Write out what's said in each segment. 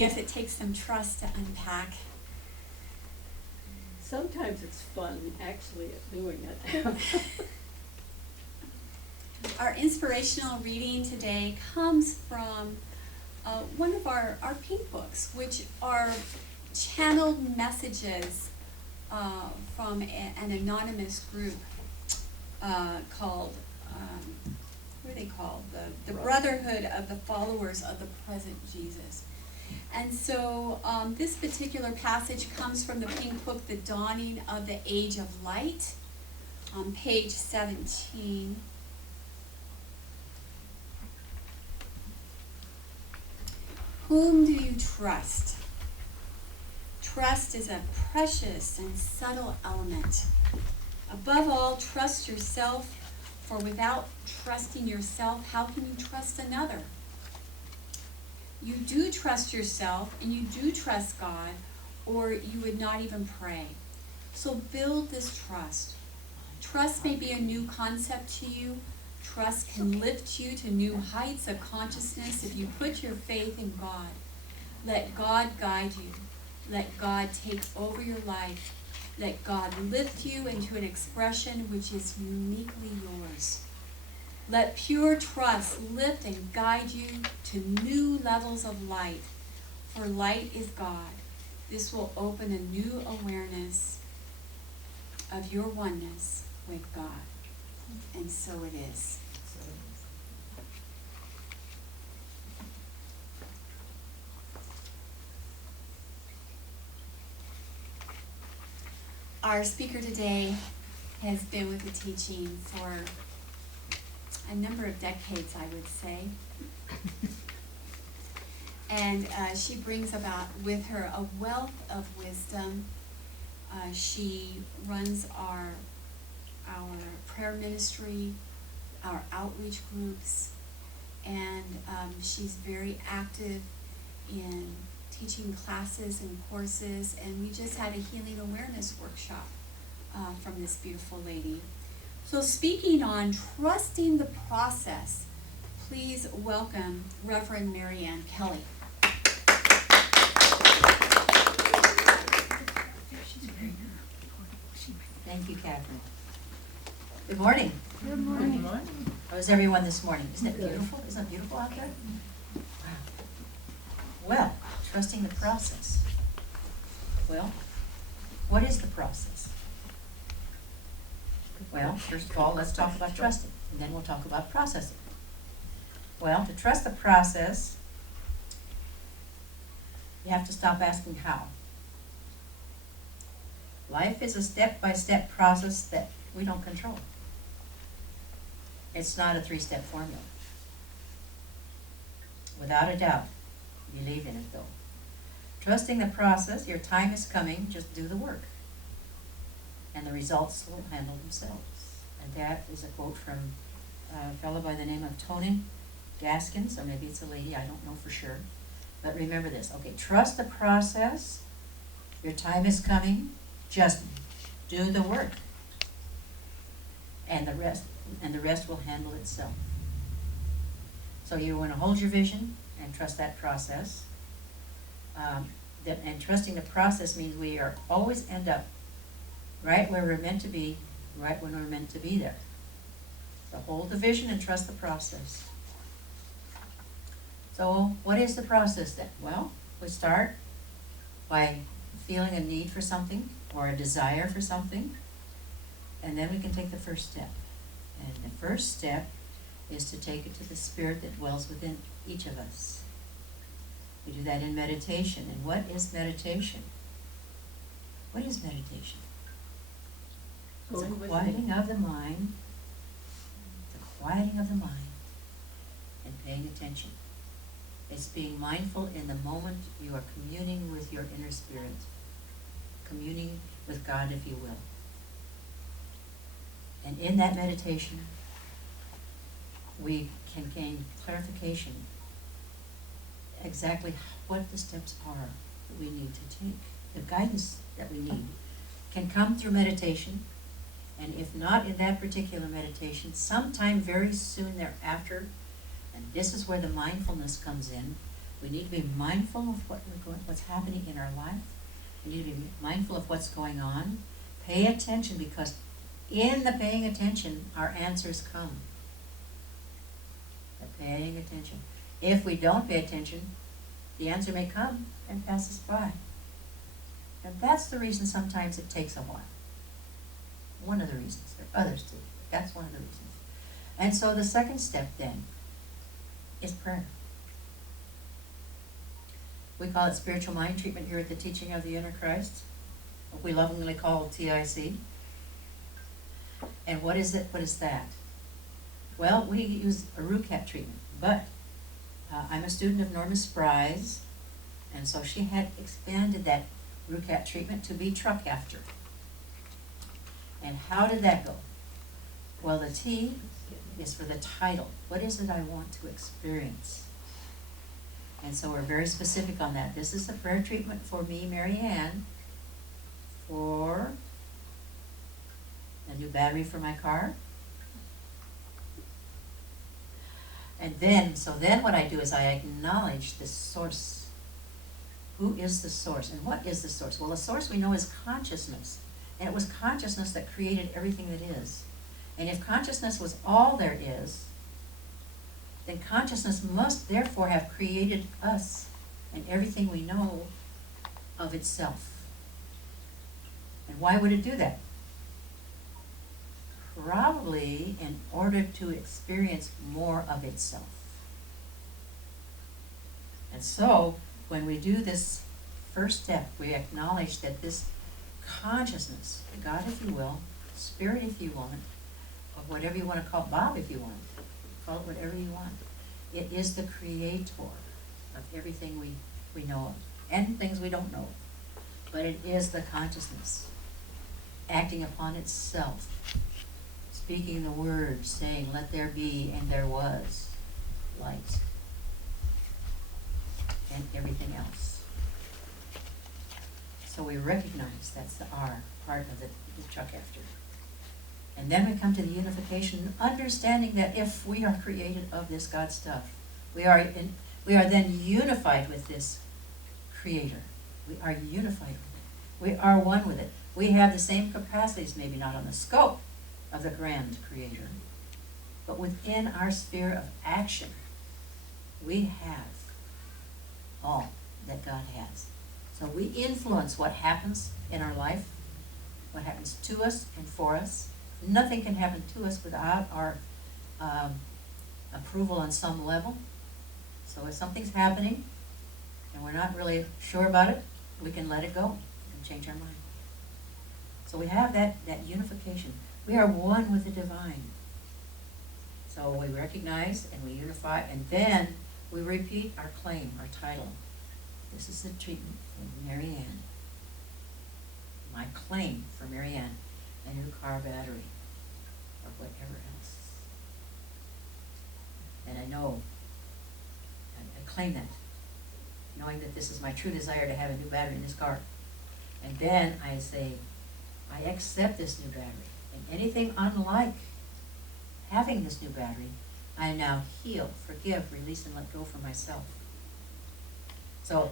guess it takes some trust to unpack. Sometimes it's fun, actually, at doing it. Our inspirational reading today comes from one of our pink books, which are channeled messages from an anonymous group called, what are they called? The Brotherhood of the Followers of the Present Jesus. And so this particular passage comes from the pink book, The Dawning of the Age of Light, on page 17. Whom do you trust? Trust is a precious and subtle element. Above all, trust yourself, for without trusting yourself, how can you trust another? You do trust yourself, and you do trust God, or you would not even pray. So build this trust. Trust may be a new concept to you. Trust can lift you to new heights of consciousness if you put your faith in God. Let God guide you. Let God take over your life. Let God lift you into an expression which is uniquely yours. Let pure trust lift and guide you to new levels of light, for light is God. This will open a new awareness of your oneness with God. And so it is. Our speaker today has been with the teaching for a number of decades, I would say. And she brings about with her a wealth of wisdom. She runs our prayer ministry, our outreach groups, and she's very active in teaching classes and courses, and we just had a healing awareness workshop from this beautiful lady. So speaking on trusting the process, please welcome Reverend Marianne Kelley. Thank you, Cathryne. Good morning. Good morning. Good morning. How is everyone this morning? Isn't it beautiful? Isn't it beautiful out there? Wow. Well, trusting the process. Well, what is the process? Well, first of all, let's talk about trusting, and then we'll talk about processing. Well, to trust the process, you have to stop asking how. Life is a step-by-step process that we don't control. It's not a 3-step formula. Without a doubt, believe in it though. Trusting the process, your time is coming, just do the work. And the results will handle themselves. And that is a quote from a fellow by the name of Tony Gaskins, or maybe it's a lady, I don't know for sure. But remember this, okay, trust the process, your time is coming, just do the work. And the rest will handle itself. So you want to hold your vision and trust that process. And trusting the process means we are always end up right where we're meant to be, right when we're meant to be there. So hold the vision and trust the process. So what is the process then? Well, we start by feeling a need for something or a desire for something, and then we can take the first step. And the first step is to take it to the spirit that dwells within each of us. We do that in meditation. And what is meditation? What is meditation? It's a quieting of the mind, the quieting of the mind, and paying attention. It's being mindful in the moment you are communing with your inner spirit, communing with God, if you will. And in that meditation, we can gain clarification exactly what the steps are that we need to take. The guidance that we need can come through meditation, and if not in that particular meditation, sometime very soon thereafter, and this is where the mindfulness comes in, We need to be mindful of what's happening in our life. We need to be mindful of what's going on. Pay attention, because in the paying attention, our answers come. The paying attention. If we don't pay attention, the answer may come and pass us by. And that's the reason sometimes it takes a while. One of the reasons. There are others too. That's one of the reasons. And so the second step then is prayer. We call it spiritual mind treatment here at the Teaching of the Inner Christ. What we lovingly call TIC. And what is it? What is that? Well, we use a RUCAT treatment, but I'm a student of Norma Spry's, and so she had expanded that RUCAT treatment to be truck after. And how did that go? Well, the T is for the title. What is it I want to experience? And so we're very specific on that. This is a prayer treatment for me, Mary Ann, for a new battery for my car. And then what I do is I acknowledge the source. Who is the source? And what is the source? Well, the source we know is consciousness. And it was consciousness that created everything that is. And if consciousness was all there is, then consciousness must therefore have created us and everything we know of itself. And why would it do that? Probably in order to experience more of itself. And so, when we do this first step, we acknowledge that this consciousness, God if you will, Spirit if you want, or whatever you want to call it, Bob if you want, call it whatever you want. It is the creator of everything we know of, and things we don't know of. But it is the consciousness acting upon itself, speaking the words, saying, let there be, and there was light, and everything else. So we recognize that's the R part of the truck after. And then we come to the unification, understanding that if we are created of this God stuff, we are then unified with this Creator. We are unified with it. We are one with it. We have the same capacities, maybe not on the scope of the grand Creator, but within our sphere of action, we have all that God has. So we influence what happens in our life, what happens to us and for us. Nothing can happen to us without our approval on some level. So if something's happening and we're not really sure about it, we can let it go and change our mind. So we have that unification. We are one with the divine. So we recognize and we unify, and then we repeat our claim, our title. This is the treatment for Mary Ann. My claim for Mary Ann, a new car battery, or whatever else. And I know, I claim that, knowing that this is my true desire to have a new battery in this car. And then I say, I accept this new battery. And anything unlike having this new battery, I now heal, forgive, release, and let go for myself. So,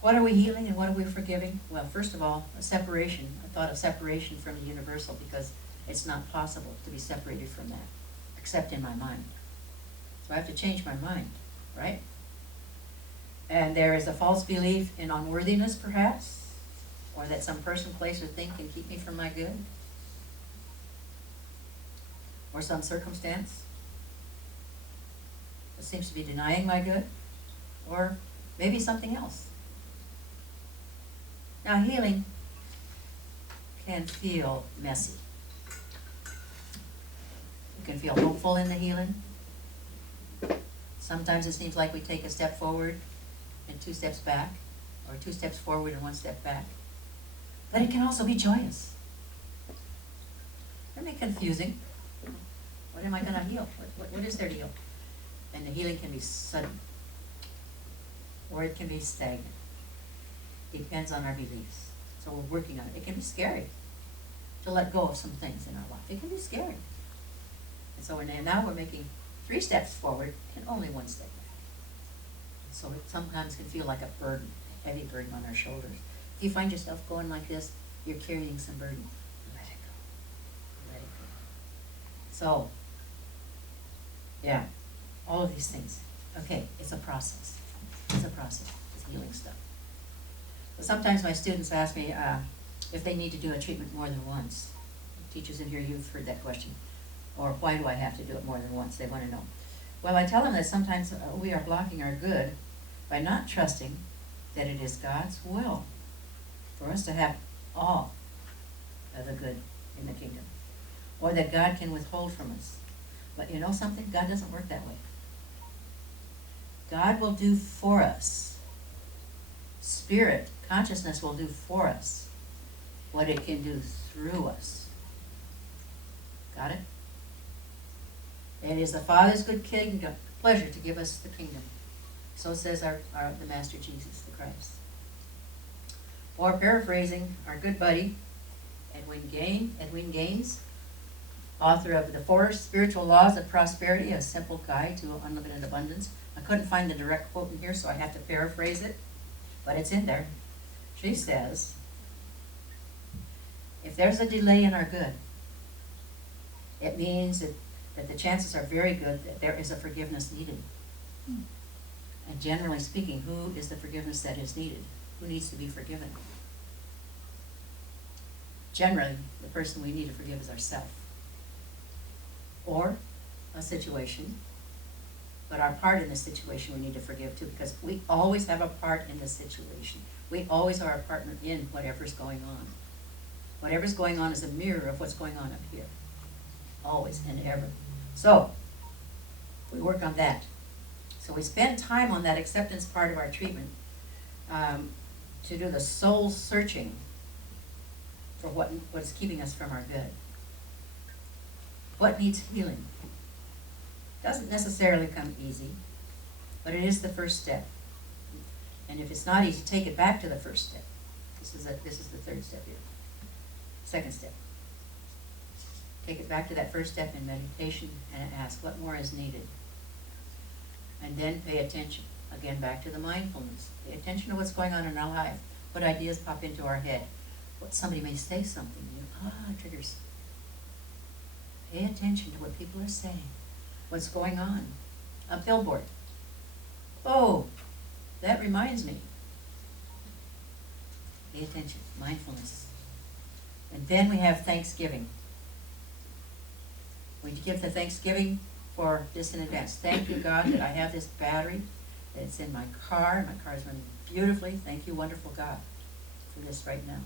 what are we healing and what are we forgiving? Well, first of all, a separation, a thought of separation from the universal, because it's not possible to be separated from that, except in my mind. So I have to change my mind, right? And there is a false belief in unworthiness, perhaps, or that some person, place, or thing can keep me from my good, or some circumstance that seems to be denying my good, or maybe something else. Now, healing can feel messy. You can feel hopeful in the healing. Sometimes it seems like we take a step forward and 2 steps back, or 2 steps forward and 1 step back. But it can also be joyous. It can be confusing. What am I going to heal? What is there to heal? And the healing can be sudden, or it can be stagnant. Depends on our beliefs. So we're working on it. It can be scary to let go of some things in our life. It can be scary. And so now we're making 3 steps forward and only 1 step back. So it sometimes can feel like a burden, a heavy burden on our shoulders. If you find yourself going like this, you're carrying some burden. Let it go. Let it go. So, yeah, all of these things. Okay, it's a process. It's a process. It's healing stuff. But sometimes my students ask me if they need to do a treatment more than once. Teachers in here, you've heard that question. Or why do I have to do it more than once? They want to know. Well, I tell them that sometimes we are blocking our good by not trusting that it is God's will for us to have all of the good in the kingdom, or that God can withhold from us. But you know something? God doesn't work that way. God will do for us. Spirit, consciousness will do for us what it can do through us. Got it? It is the Father's good kingdom, pleasure to give us the kingdom. So says the Master Jesus, the Christ. Or paraphrasing our good buddy, Edwin Gaines, author of The Four Spiritual Laws of Prosperity, a simple guide to unlimited abundance. I couldn't find the direct quote in here, so I have to paraphrase it, but it's in there. She says, if there's a delay in our good, it means that the chances are very good that there is a forgiveness needed. And generally speaking, who is the forgiveness that is needed? Who needs to be forgiven? Generally, the person we need to forgive is ourselves. Or a situation, but our part in the situation we need to forgive too, because we always have a part in the situation. We always are a partner in whatever's going on. Whatever's going on is a mirror of what's going on up here. Always and ever. So, we work on that. So we spend time on that acceptance part of our treatment to do the soul searching for what is keeping us from our good. What needs healing? Doesn't necessarily come easy, but it is the first step. And if it's not easy, take it back to the first step. This is the third step here. Second step. Take it back to that first step in meditation and ask what more is needed. And then pay attention. Again, back to the mindfulness. Pay attention to what's going on in our life. What ideas pop into our head. What somebody may say something. Triggers. Pay attention to what people are saying. What's going on. A billboard. Oh, that reminds me. Pay attention. Mindfulness. And then we have Thanksgiving. We give the Thanksgiving for this in advance. Thank you, God, that I have this battery, that it's in my car. My car is running beautifully. Thank you, wonderful God, for this right now.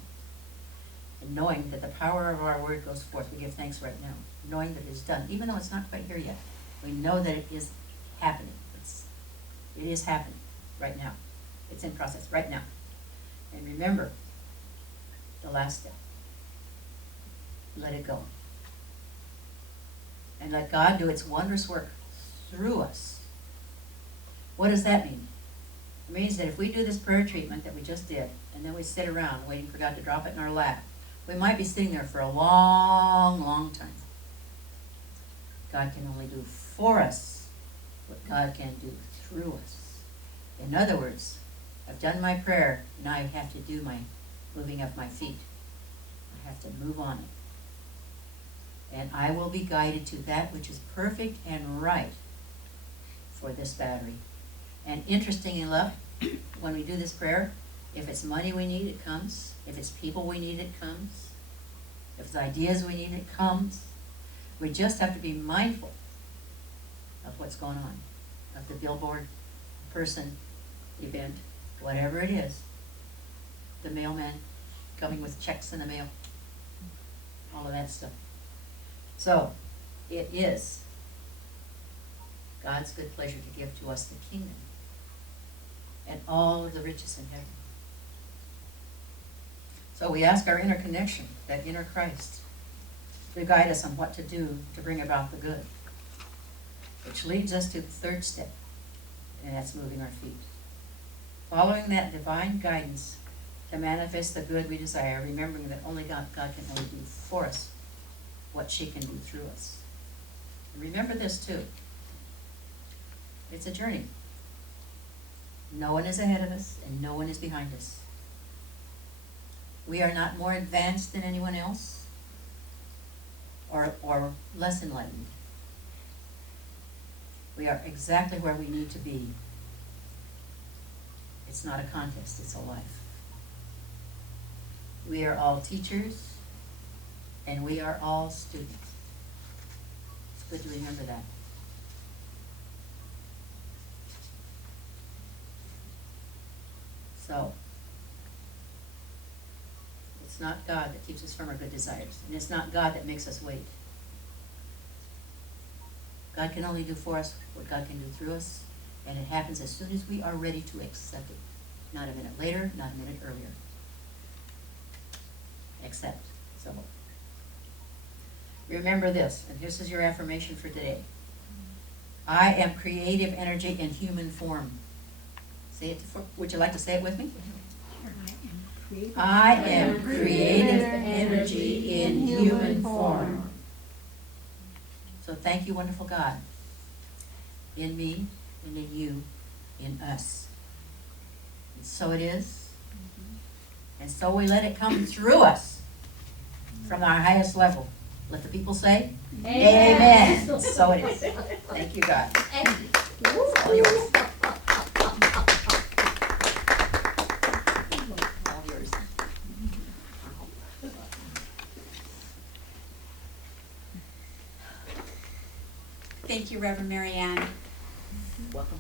And knowing that the power of our word goes forth, we give thanks right now. Knowing that it is done, even though it's not quite here yet. We know that it is happening. It is happening right now. It's in process right now. And remember, the last step. Let it go. And let God do its wondrous work through us. What does that mean? It means that if we do this prayer treatment that we just did, and then we sit around waiting for God to drop it in our lap, we might be sitting there for a long, long time. God can only do for us what God can do through us. In other words, I've done my prayer, now I have to do my moving of my feet. I have to move on it. And I will be guided to that which is perfect and right for this battery. And interesting enough, when we do this prayer, if it's money we need, it comes. If it's people we need, it comes. If it's ideas we need, it comes. We just have to be mindful of what's going on, of the billboard, person, event, whatever it is. The mailman coming with checks in the mail, all of that stuff. So, it is God's good pleasure to give to us the kingdom and all of the riches in heaven. So we ask our inner connection, that inner Christ, to guide us on what to do to bring about the good. Which leads us to the third step, and that's moving our feet. Following that divine guidance to manifest the good we desire, remembering that only God can only do for us what she can do through us. And remember this too. It's a journey. No one is ahead of us and no one is behind us. We are not more advanced than anyone else or less enlightened. We are exactly where we need to be. It's not a contest, it's a life. We are all teachers and we are all students. It's good to remember that. So, it's not God that keeps us from our good desires, and it's not God that makes us wait. God can only do for us what God can do through us, and it happens as soon as we are ready to accept it. Not a minute later, not a minute earlier. Accept. So, remember this, and this is your affirmation for today. I am creative energy in human form. Say it. Would you like to say it with me? I am creative energy in human form. So thank you, wonderful God, in me and in you, in us. And so it is. And so we let it come through us from our highest level. Let the people say, Amen. Amen. So it is. Thank you, God. It's all yours. All yours. Thank you, Reverend Mary Ann. Welcome, welcome.